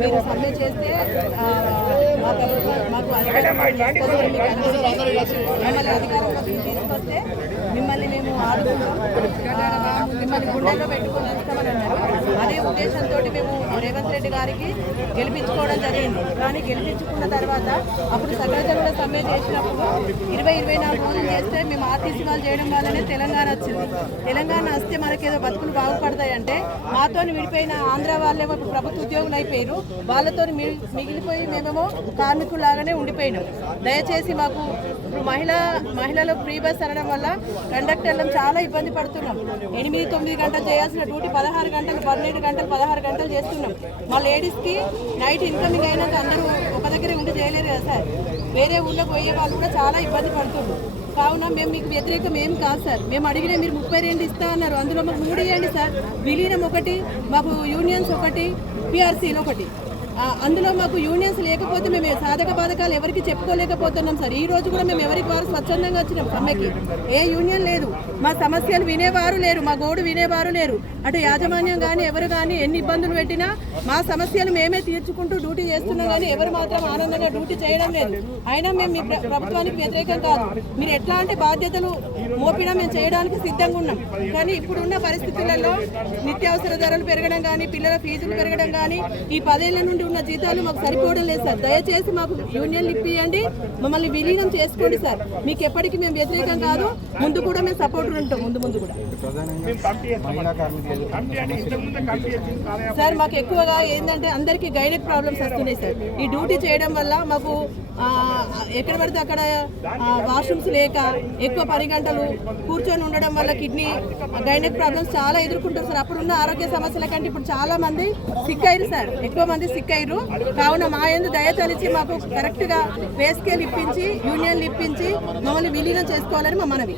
మీరు సమ్మె చేస్తే మా ప్రభుత్వం మాకు మిమ్మల్ని అధికారంలోకి తీసుకొస్తే మిమ్మల్ని మేము ఆడుకుంటాం, మిమ్మల్ని గుండెల్లో పెట్టుకొని వస్తామని అన్నారు. అదే ఉద్దేశంతో మేము రేవంత్ రెడ్డి గారికి గెలిపించుకోవడం జరిగింది. కానీ గెలిపించుకున్న తర్వాత అప్పుడు సకలజనుల సమ్మె చేసినప్పుడు 24 రోజులు చేస్తే మేము ఆర్టీసీ వాళ్ళు చేయడం వల్లనే తెలంగాణ వచ్చింది. తెలంగాణ వస్తే మనకేదో బతుకులు బాగుపడతాయంటే మాతో విడిపోయిన ఆంధ్ర వాళ్ళేమో ప్రభుత్వ ఉద్యోగులు అయిపోయారు, వాళ్ళతో మిగిలిపోయి మేమేమో కార్మికులాగానే ఉండిపోయినాం. దయచేసి మాకు మహిళలు ఫ్రీ బస్ అనడం వల్ల కండక్టర్లను చాలా ఇబ్బంది పడుతున్నాం. 8-9 గంటలు చేయాల్సిన డ్యూటీ 16 గంటలు 12 గంటలు 16 గంటలు చేస్తున్నాం. మా లేడీస్కి నైట్ ఇన్కమింగ్ అయినాక అందరూ ఒక దగ్గరే ఉండి చేయలేరు కదా సార్, వేరే ఊళ్ళో పోయే వాళ్ళు కూడా చాలా ఇబ్బంది పడుతున్నారు. కావున మేము మీకు వ్యతిరేకం ఏం కాదు సార్. మేము అడిగినా మీరు 32 ఇస్తా అన్నారు, అందులో మాకు 3 ఇవ్వండి సార్. విలీనం ఒకటి, మాకు యూనియన్స్ ఒకటి, పిఆర్సీలు ఒకటి. అందులో మాకు యూనియన్స్ లేకపోతే మేము సాధక బాధకాలు ఎవరికి చెప్పుకోలేకపోతున్నాం సార్. ఈ రోజు కూడా మేము ఎవరికి వారు స్వచ్ఛందంగా వచ్చినాం సమ్మెకి. ఏ యూనియన్ లేదు, మా సమస్యలు వినేవారు లేరు, మా గోడు వినేవారు లేరు. అటు యాజమాన్యం కానీ ఎవరు కానీ ఎన్ని ఇబ్బందులు పెట్టినా మా సమస్యలు మేమే తీర్చుకుంటూ డ్యూటీ చేస్తున్నాం, కానీ ఎవరు మాత్రం ఆనందంగా డ్యూటీ చేయడం లేదు. అయినా మేము మీ ప్రభుత్వానికి వ్యతిరేకం కాదు. మీరు ఎట్లా అంటే బాధ్యతలు మోపినా మేము చేయడానికి సిద్ధంగా ఉన్నాం. కానీ ఇప్పుడున్న పరిస్థితులలో నిత్యావసర ధరలు పెరగడం కానీ, పిల్లల ఫీజులు పెరగడం కానీ, ఈ 10 ఏళ్ల నుండి ఉన్న జీతాలు మాకు సరిపోవడం లేదు సార్. దయచేసి మాకు యూనియన్లు ఇప్పియండి, మమ్మల్ని విలీనం చేసుకోండి సార్. మీకు ఎప్పటికీ మేము వ్యతిరేకం కాదు, ముందు కూడా మేము సపోర్ట్ ఉంటాం. ముందు కూడా సార్ మాకు ఎక్కువగా ఏంటంటే అందరికీ గైనక్ ప్రాబ్లమ్స్ వస్తున్నాయి సార్. ఈ డ్యూటీ చేయడం వల్ల మాకు ఎక్కడ పడితే అక్కడ వాష్రూమ్స్ లేక ఎక్కువ 10 గంటలు కూర్చొని ఉండడం వల్ల కిడ్నీ గైనక్ ప్రాబ్లమ్స్ చాలా ఎదుర్కొంటారు సార్. అప్పుడున్న ఆరోగ్య సమస్యల కంటే ఇప్పుడు చాలా మంది సిక్ అయ్యారు సార్, ఎక్కువ మంది సిక్ అయ్యారు. కావున మా యందు దయతలిచి మాకు కరెక్ట్గా పే స్కేల్ ఇప్పించి యూనియన్లు ఇప్పించి మమ్మల్ని విలీనం చేసుకోవాలని మా మనవి.